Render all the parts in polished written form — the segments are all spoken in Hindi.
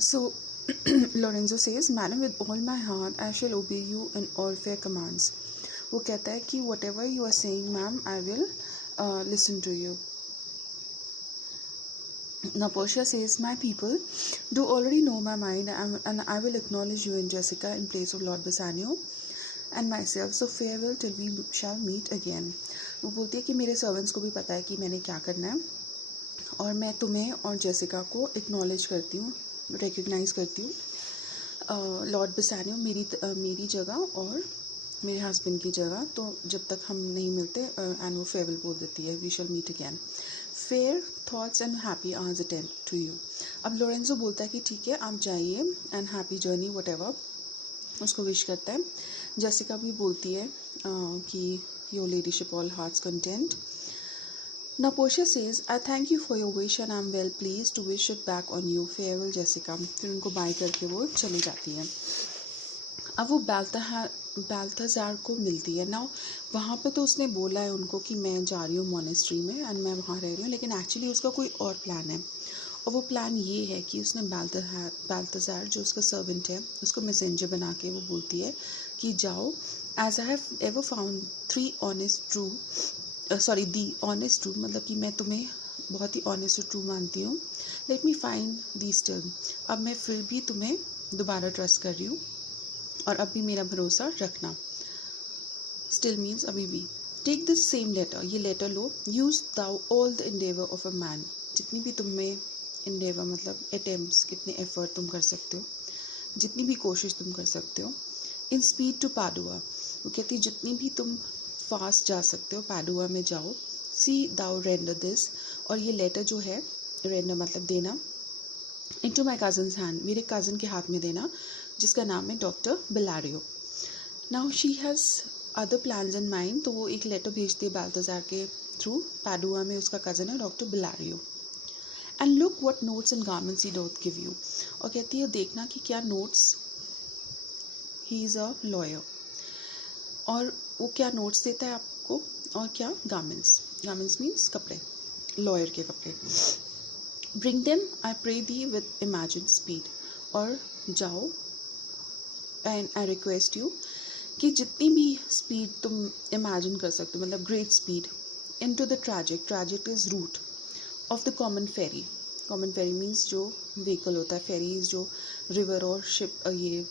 So Lorenzo says, Madam, with all my heart, I shall obey you in all fair commands. वो कहता है कि whatever you are saying, ma'am, I will listen to you. Now Portia says, my people do already know my mind, and I will acknowledge you and Jessica in place of Lord Bassanio and myself. So farewell till we shall meet again. वो बोलती है कि मेरे सर्वेंट्स को भी पता है कि मैंने क्या करना है, और मैं तुम्हें और जेसिका को एक्नॉलेज करती हूँ, रिकग्नाइज़ करती हूँ लॉर्ड बेसानियो मेरी जगह और मेरे हस्बैंड की जगह, तो जब तक हम नहीं मिलते एंड वो फेयरवेल बोल देती है, we shall meet again, fair thoughts and happy hours attend to you. अब लोरेंजो बोलता है कि ठीक है आप जाइए एंड हैप्पी जर्नी व्हाटएवर, उसको विश करता है. जेसिका भी बोलती है कि your ladyship all hearts content. Now Portia says, I thank you for your wish and I'm well pleased to wish it back on you. Farewell Jessica. फिर उनको बाय करके वो चली जाती है. अब वो बाल्थाजार को मिलती है. नाउ वहाँ पे तो उसने बोला है उनको कि मैं जा रही हूँ मॉनेस्ट्री में एंड मैं वहाँ रह रही हूँ, लेकिन एक्चुअली उसका कोई और प्लान है, और वो प्लान ये है कि उसने बाल्थाजार जो उसका सर्वेंट है उसको मैसेंजर बना के वो बोलती है कि जाओ, as I have ever found the honest true, मतलब कि मैं तुम्हें बहुत ही ऑनेस्ट और ट्रू मानती हूँ. Let me find the still, अब मैं फिर भी तुम्हें दोबारा ट्रस्ट कर रही हूँ और अब भी मेरा भरोसा रखना. स्टिल मीन्स अभी भी. टेक दिस सेम लेटर, ये लेटर लो. Use thou all the endeavour of a man, जितनी भी तुम में इंडेवर मतलब अटेम्प्ट्स, कितने एफर्ट तुम कर सकते हो, जितनी भी कोशिश तुम कर सकते हो. इन स्पीड टू पाडुआ, वो कहती है जितनी भी तुम फास्ट जा सकते हो पाडुआ में जाओ. सी दाउ रेंडर दिस, और ये लेटर जो है रेंडर मतलब देना, इनटू माय कज़न्स हैंड, मेरे कज़न के हाथ में देना, जिसका नाम है doctor Bellario. Now she has other plans in mind, तो वो एक लेटर भेजती है बाल्थाजार के थ्रू. पाडुआ में उसका कज़न है doctor Bellario. And look what notes and garments he don't give you, और कहती है देखना कि क्या notes, he is a lawyer, और वो क्या नोट्स देता है आपको, और क्या गारमेंट्स मीन्स कपड़े, लॉयर के कपड़े. Bring them I pray thee with imagine speed, और जाओ एंड आई रिक्वेस्ट यू कि जितनी भी स्पीड तुम इमेजिन कर सकते हो, मतलब great speed, into the tragic is route of the common ferry means जो व्हीकल होता है, फेरीज जो रिवर और शिप, ये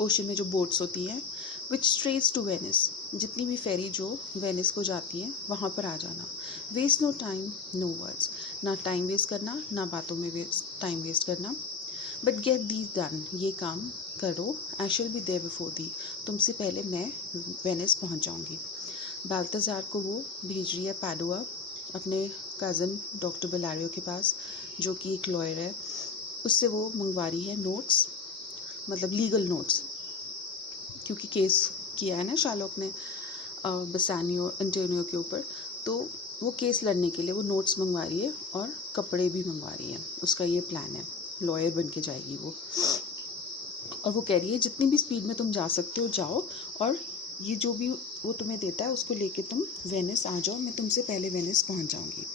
ओशन में जो बोट्स होती हैं, विच स्ट्रेट्स टू वेनिस, जितनी भी फेरी जो वेनिस को जाती है वहाँ पर आ जाना. Waste no time no words, ना टाइम वेस्ट करना ना बातों में टाइम वेस्ट करना. बट गेट दीज डन, ये काम करो. I shall be there before the, तुमसे पहले मैं वेनिस पहुँच जाऊँगी. बाल्थाजार को वो भेज रही है पाडुआ अपने कज़न डॉक्टर बेलारियो के पास, जो कि एक लॉयर है. उससे वो मंगवा रही है नोट्स, मतलब लीगल नोट्स, क्योंकि केस किया है ना शार्लॉक ने बेसानियो एंटोनियो के ऊपर, तो वो केस लड़ने के लिए वो नोट्स मंगवा रही है और कपड़े भी मंगवा रही है. उसका ये प्लान है, लॉयर बन के जाएगी वो. और वो कह रही है जितनी भी स्पीड में तुम जा सकते हो जाओ, और ये जो भी वो तुम्हें देता है उसको लेके तुम वेनिस आ जाओ, मैं तुमसे पहले वेनिस पहुंच जाऊंगी.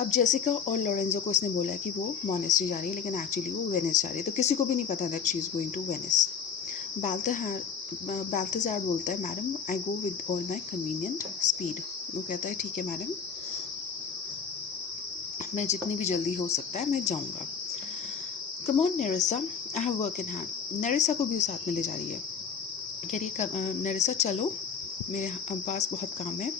अब जेसिका और लोरेंजो को उसने बोला कि वो मॉनेस्ट्री जा रही है, लेकिन एक्चुअली वो वेनिस जा रही है, तो किसी को भी नहीं पता that she is going to Venice. Balthazar बोलता है, madam I go with all my convenient speed. वो कहता है ठीक है मैडम, मैं जितनी भी जल्दी हो सकता है मैं जाऊँगा. Come on नेरिसा, I have work in hand. नेरिसा को भी उस साथ में ले जा रही है. कह रही है नेरिसा चलो, मेरे पास बहुत काम है.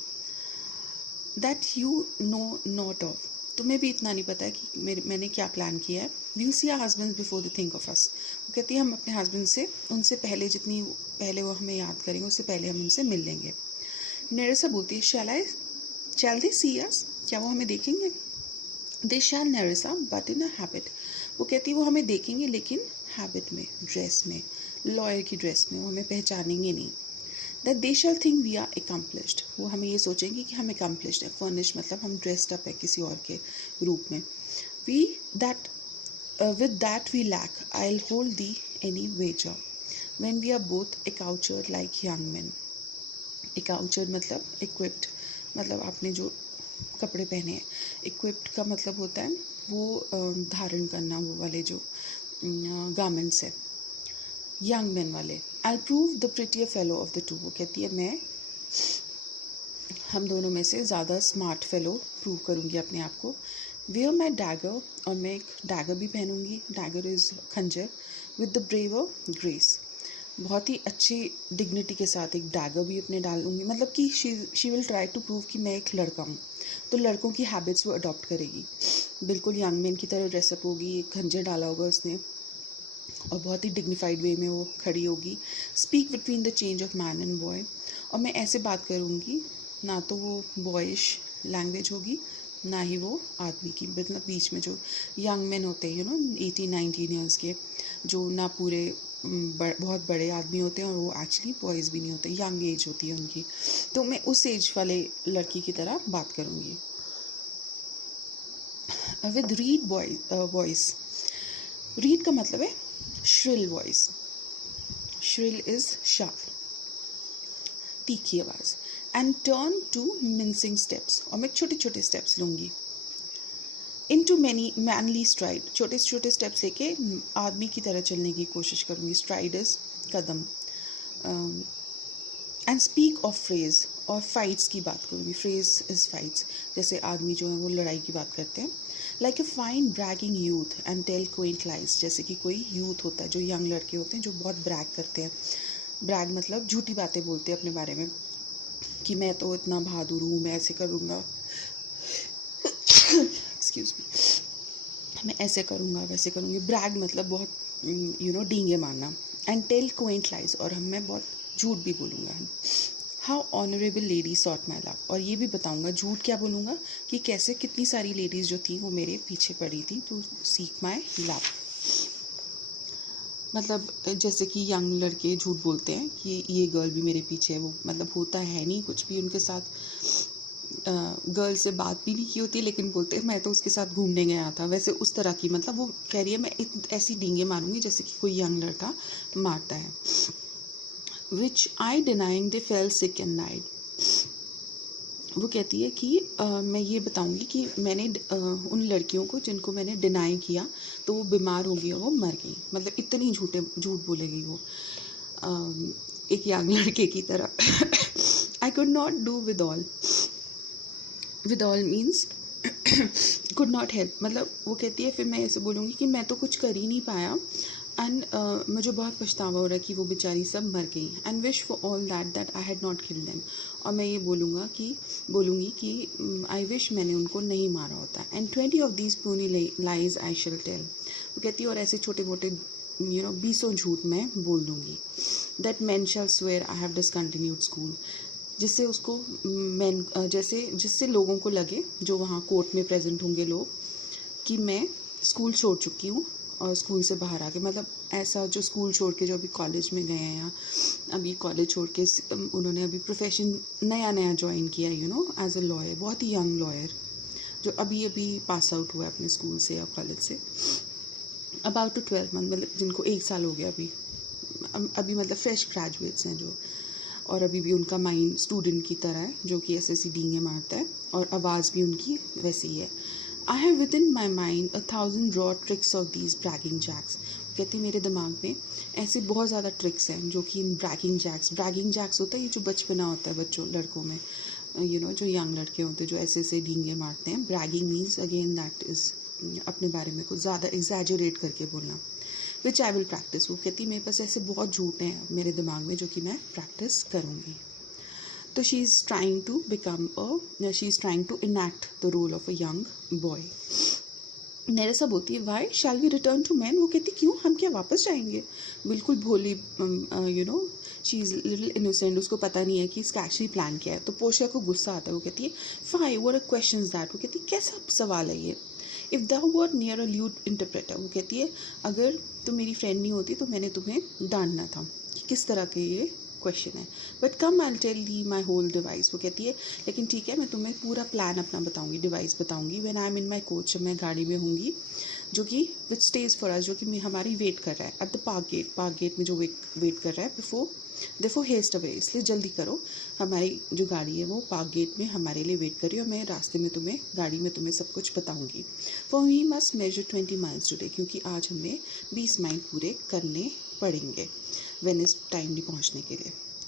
That you know not of, तुम्हें भी इतना नहीं पता है कि मैंने क्या प्लान किया है. We'll see our husbands before the think of us. वो कहती है हम अपने हस्बैंड से उनसे पहले, जितनी पहले वो हमें याद करेंगे उससे पहले हम उनसे मिल लेंगे. नेरिसा बोलती है शैल दे सी अस, क्या वो हमें देखेंगे. They shall Nerissa but in a habit. वो कहती है वो हमें देखेंगे लेकिन हैबिट में, ड्रेस में, लॉयर की ड्रेस में, वो हमें पहचानेंगे नहीं. That they shall think we are accomplished, वो हमें ये सोचेंगे कि हम अकम्प्लिश्ड है. फर्निश्ड मतलब हम ड्रेस्ड अप है किसी और के रूप में. With that we lack, I will hold the any wager when we are both accoutred like young man. Accoutred मतलब इक्विप्ड, मतलब आपने जो कपड़े पहने हैं. इक्विप्ड का मतलब होता है वो धारण करना, वो वाले जो गारमेंट्स है यंग मैन वाले। I prove the prettier fellow of the two, वो कहती है मैं हम दोनों में से ज़्यादा स्मार्ट फेलो प्रूव करूँगी अपने आप को। वेयर माई डैगर, और मैं एक डैगर भी पहनूँगी, डैगर इज़ खंजर, विद द ब्रेवर ग्रेस, बहुत ही अच्छी डिग्निटी के साथ एक डैगर भी अपने डालूँगी, मतलब कि she will try to prove कि मैं एक लड़का हूँ, तो लड़कों की हैबिट्स वो अडॉप्ट करेगी, बिल्कुल यंग मैन की तरह ड्रेसअप होगी, एक खंजर डाला होगा उसने और बहुत ही डिग्निफाइड वे में वो खड़ी होगी। Speak between the change of man and boy, और मैं ऐसे बात करूँगी, ना तो वो बॉयिश लैंग्वेज होगी ना ही वो आदमी की, मतलब बीच में जो यंग मैन होते हैं 18-19 ईयर्स के, जो ना पूरे बहुत बड़े आदमी होते हैं और वो एक्चुअली बॉयज़ भी नहीं होते, यंग एज होती है उनकी, तो मैं उस एज वाले लड़की की तरह बात करूँगी। विद रीड वॉइस, रीड का मतलब है shrill voice, shrill is sharp, तीखी आवाज़, and turn to mincing steps, और मैं छोटे छोटे स्टेप्स लूँगी। इनटू मैनली स्ट्राइड, छोटे छोटे स्टेप्स लेके आदमी की तरह चलने की कोशिश करूँगी, STRIDE is Kadam. And speak of phrase, और फाइट्स की बात करूँगी, फ्रेज इज़ फाइट्स, जैसे आदमी जो है वो लड़ाई की बात करते हैं। Like a fine bragging youth and tell quaint lies, जैसे कि कोई यूथ होता है, जो यंग लड़के होते हैं जो बहुत ब्रैग करते हैं, ब्रैग मतलब झूठी बातें बोलते हैं अपने बारे में कि मैं तो इतना बहादुर हूँ, मैं ऐसे करूँगा एक्सक्यूज़ मी, मैं ऐसे करूँगा वैसे करूँगी। ब्रैग मतलब बहुत डींगे मारना। एंड टेल क्वेंट लाइज, और मैं बहुत झूठ भी बोलूँगा। How honourable lady sought my love, और ये भी बताऊँगा, झूठ क्या बोलूँगा कि कैसे कितनी सारी लेडीज़ जो थी वो मेरे पीछे पड़ी थी टू सीक माई लव। मतलब जैसे कि यंग लड़के झूठ बोलते हैं कि ये गर्ल भी मेरे पीछे है, वो मतलब होता है नहीं कुछ भी, उनके साथ गर्ल से बात भी नहीं की होती, लेकिन बोलते हैं मैं तो उसके साथ घूमने गया था, वैसे उस तरह की, मतलब वो कह रही है मैं ऐसी डींगे मारूंगी जैसे कि कोई यंग लड़का मारता है। Which I denying they fell sick and died, वो कहती है कि मैं ये बताऊंगी कि मैंने उन लड़कियों को जिनको मैंने डिनाई किया तो वो बीमार हो गई और वो मर गई, मतलब इतनी झूठ बोलेगी वो एक यंग लड़के की तरह। I could not do with all means could not help, मतलब वो कहती है फिर मैं ऐसे बोलूँगी कि मैं तो कुछ कर ही नहीं पाया, एंड मुझे बहुत पछतावा हो रहा है कि वो बेचारी सब मर गई। And wish for all that I had not killed them, और मैं ये बोलूँगी कि आई विश मैंने उनको नहीं मारा होता। एंड 20 ऑफ दीज पूनी लाइज आई शेल टेल, वो कहती है और ऐसे छोटे मोटे 20 झूठ मैं बोल दूँगी। That man shall swear I have discontinued school, जिससे उसको जिससे लोगों को लगे, जो वहाँ कोर्ट में प्रेजेंट होंगे लोग, कि मैं स्कूल छोड़ चुकी हूँ और स्कूल से बाहर आ के, मतलब ऐसा जो स्कूल छोड़ के जो अभी कॉलेज में गए हैं, या अभी कॉलेज छोड़ के उन्होंने अभी प्रोफेशन नया ज्वाइन किया एज अ लॉयर, बहुत ही यंग लॉयर जो अभी पास आउट हुआ है अपने स्कूल से या कॉलेज से, अबाउट टू 12 मंथ, मतलब जिनको 1 साल हो गया अभी मतलब फ्रेश ग्रेजुएट्स हैं जो, और अभी भी उनका माइंड स्टूडेंट की तरह है जो कि ऐसे डींगे मारता है और आवाज़ भी उनकी वैसी ही है। I have within my mind 1000 raw tricks of these bragging jacks, कहते हैं मेरे दिमाग में ऐसे बहुत ज़्यादा ट्रिक्स हैं जो कि ब्रैगिंग जैक्स होता है ये जो बचपना होता है बच्चों लड़कों में, जो यंग लड़के होते हैं जो ऐसे डींगे मारते हैं। Bragging means again that is अपने बारे में कुछ ज़्यादा एग्जैजरेट करके बोलना। विच आई विल प्रैक्टिस, वो कहती मेरे पास ऐसे बहुत झूठ हैं मेरे दिमाग में जो कि मैं प्रैक्टिस करूँगी। तो she is trying to enact the role of a young boy. Nerissa बोलती है why shall we return to man, वो कहती क्यों, हम क्या वापस जाएंगे। बिल्कुल भोली शी इज़ लिटिल इनोसेंट, उसको पता नहीं है कि इसका एक्चुअली प्लान क्या है। तो पोर्शिया को गुस्सा आता है, वो कहती है fie what a questions that, वो कहती है कैसा सवाल है ये। If thou were near a lewd interpreter, वो कहती है अगर तुम मेरी फ्रेंड नहीं होती तो मैंने तुम्हें डांटना था कि किस तरह के ये क्वेश्चन है। But come I tell thee my whole device, वो कहती है लेकिन ठीक है मैं तुम्हें पूरा प्लान अपना बताऊंगी, डिवाइस बताऊंगी। When I am in my coach, जब मैं गाड़ी में होंगी, जो कि विच स्टेज फॉर अस, जो कि हमारी वेट कर रहा है एट द पार्क गेट में जो वेट कर रहा है देफोर हेस्ट अवे, इसलिए जल्दी करो, हमारी जो गाड़ी है वो पार्क गेट में हमारे लिए वेट कर रही है और मैं रास्ते में गाड़ी में तुम्हें सब कुछ बताऊंगी। For we must measure 20 miles today, क्योंकि आज हमें 20 माइल पूरे करने पड़ेंगे वेनिस टाइमली पहुंचने के लिए।